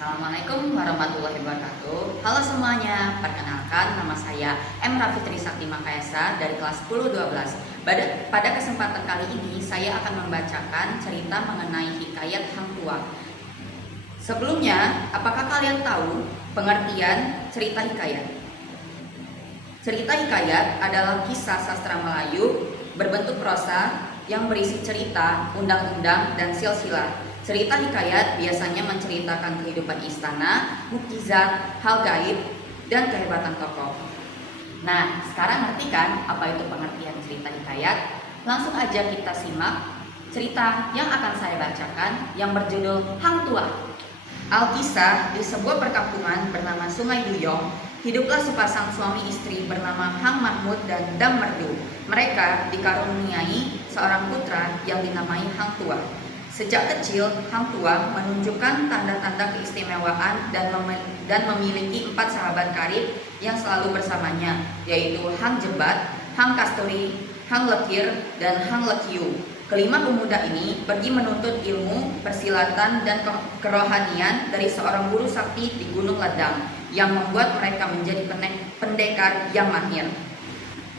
Assalamualaikum warahmatullahi wabarakatuh. Halo semuanya, perkenalkan nama saya M. Rafitri Sakti Makayasa dari kelas 10-12. Pada kesempatan kali ini saya akan membacakan cerita mengenai hikayat Hang Tuah. Sebelumnya, apakah kalian tahu pengertian cerita hikayat? Cerita hikayat adalah kisah sastra Melayu berbentuk prosa yang berisi cerita, undang-undang, dan silsilah. Cerita hikayat biasanya menceritakan kehidupan istana, mukjizat, hal gaib, dan kehebatan tokoh. Nah, sekarang ngerti kan apa itu pengertian cerita hikayat? Langsung aja kita simak cerita yang akan saya bacakan yang berjudul Hang Tuah. Alkisah, di sebuah perkampungan bernama Sungai Duyong, hiduplah sepasang suami istri bernama Hang Mahmud dan Dam Merdu. Mereka dikaruniai seorang putra yang dinamai Hang Tuah. Sejak kecil, Hang Tuah menunjukkan tanda-tanda keistimewaan dan memiliki 4 sahabat karib yang selalu bersamanya, yaitu Hang Jebat, Hang Kasturi, Hang Lekir, dan Hang Lekiu. Kelima pemuda ini pergi menuntut ilmu, persilatan, dan kerohanian dari seorang guru sakti di Gunung Ledang yang membuat mereka menjadi pendekar yang mahir.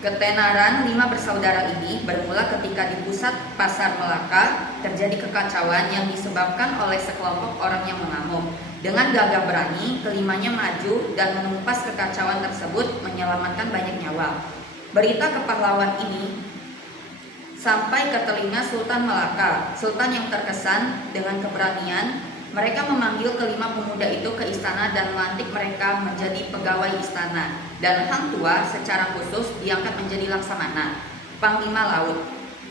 Ketenaran 5 bersaudara ini bermula ketika di pusat pasar Melaka terjadi kekacauan yang disebabkan oleh sekelompok orang yang mengamuk. Dengan gagah berani, kelimanya maju dan menumpas kekacauan tersebut, menyelamatkan banyak nyawa. Berita kepahlawan ini sampai ke telinga Sultan Melaka. Sultan yang terkesan dengan keberanian, mereka memanggil kelima pemuda itu ke istana dan melantik mereka menjadi pegawai istana. Dan Hang Tuah secara khusus diangkat menjadi Laksamana, Panglima Laut.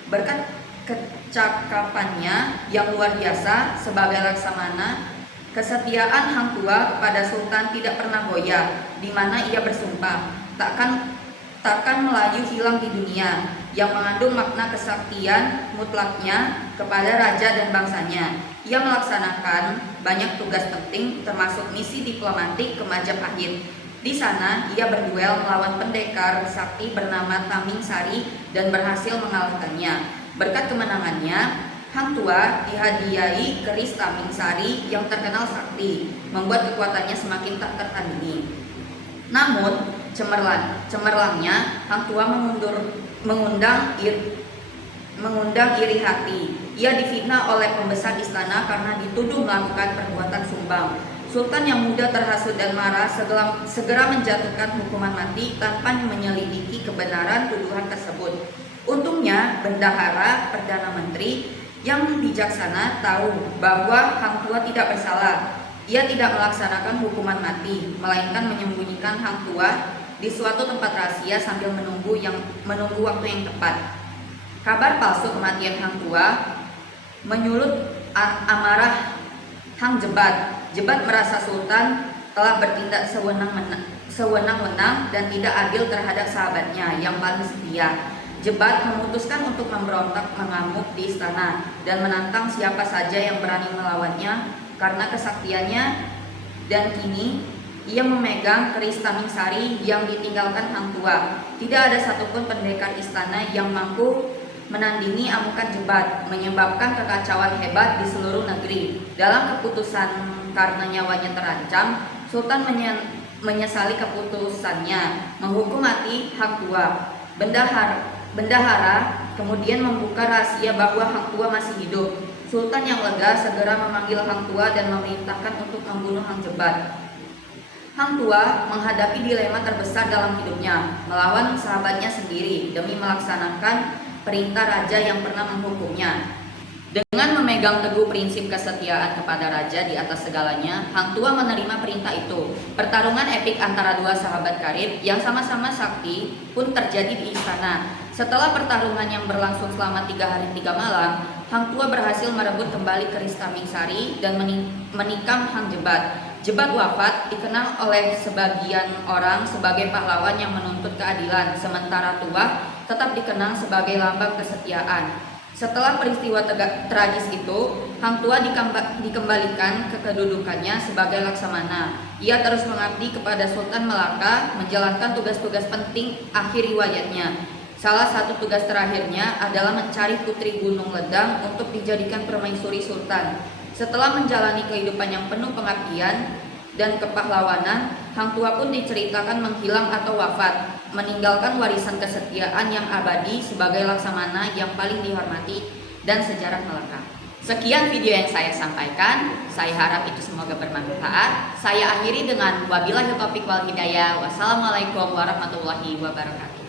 Berkat kecakapannya yang luar biasa sebagai Laksamana, kesetiaan Hang Tuah kepada Sultan tidak pernah goyah, di mana ia bersumpah takkan Melayu hilang di dunia, yang mengandung makna kesaktian mutlaknya kepada raja dan bangsanya. Ia melaksanakan banyak tugas penting termasuk misi diplomatik ke Majapahit. Di sana ia berduel melawan pendekar sakti bernama Taming Sari dan berhasil mengalahkannya. Berkat kemenangannya, Hang Tuah dihadiahi keris Taming Sari yang terkenal sakti, membuat kekuatannya semakin tak tertandingi. Namun cemerlangnya Hang Tuah mengundang iri hati. Ia difitnah oleh pembesar istana karena dituduh melakukan perbuatan sumbang. Sultan yang muda terhasut dan marah segera menjatuhkan hukuman mati tanpa menyelidiki kebenaran tuduhan tersebut. Untungnya Bendahara Perdana Menteri yang bijaksana tahu bahwa Hang Tuah tidak bersalah. Ia tidak melaksanakan hukuman mati, melainkan menyembunyikan Hang Tuah di suatu tempat rahasia sambil menunggu waktu yang tepat. Kabar palsu kematian Hang Tuah menyulut amarah Hang Jebat. Jebat merasa Sultan telah bertindak sewenang-wenang dan tidak adil terhadap sahabatnya yang paling setia. Jebat memutuskan untuk memberontak mengamuk di istana dan menantang siapa saja yang berani melawannya karena kesaktiannya, dan kini ia memegang keris Taming Sari yang ditinggalkan Hang Tuah. Tidak ada satupun pendekar istana yang mampu menandingi amukan Jebat, menyebabkan kekacauan hebat di seluruh negeri. Dalam keputusan karena nyawanya terancam, Sultan menyesali keputusannya, menghukum mati Hang Tuah. Bendahara kemudian membuka rahasia bahwa Hang Tuah masih hidup. Sultan yang lega segera memanggil Hang Tuah dan memerintahkan untuk membunuh Hang Jebat. Hang Tuah menghadapi dilema terbesar dalam hidupnya, melawan sahabatnya sendiri demi melaksanakan perintah raja yang pernah menghukumnya. Dengan memegang teguh prinsip kesetiaan kepada raja di atas segalanya, Hang Tuah menerima perintah itu. Pertarungan epik antara 2 sahabat karib yang sama-sama sakti pun terjadi di istana. Setelah pertarungan yang berlangsung selama 3 hari 3 malam, Hang Tuah berhasil merebut kembali keris Taming Sari dan menikam Hang Jebat. Jebat wafat dikenal oleh sebagian orang sebagai pahlawan yang menuntut keadilan, sementara Tuah tetap dikenang sebagai lambang kesetiaan. Setelah peristiwa tragis itu, Hang Tuah dikembalikan ke kedudukannya sebagai Laksamana. Ia terus mengabdi kepada Sultan Melaka, menjalankan tugas-tugas penting akhir riwayatnya. Salah satu tugas terakhirnya adalah mencari putri Gunung Ledang untuk dijadikan permaisuri Sultan. Setelah menjalani kehidupan yang penuh pengabdian dan kepahlawanan, Hang Tua pun diceritakan menghilang atau wafat, meninggalkan warisan kesetiaan yang abadi sebagai laksamana yang paling dihormati dan sejarah melekat. Sekian video yang saya sampaikan, saya harap itu semoga bermanfaat. Saya akhiri dengan wabillahi taufiq wal hidayah. Wassalamualaikum warahmatullahi wabarakatuh.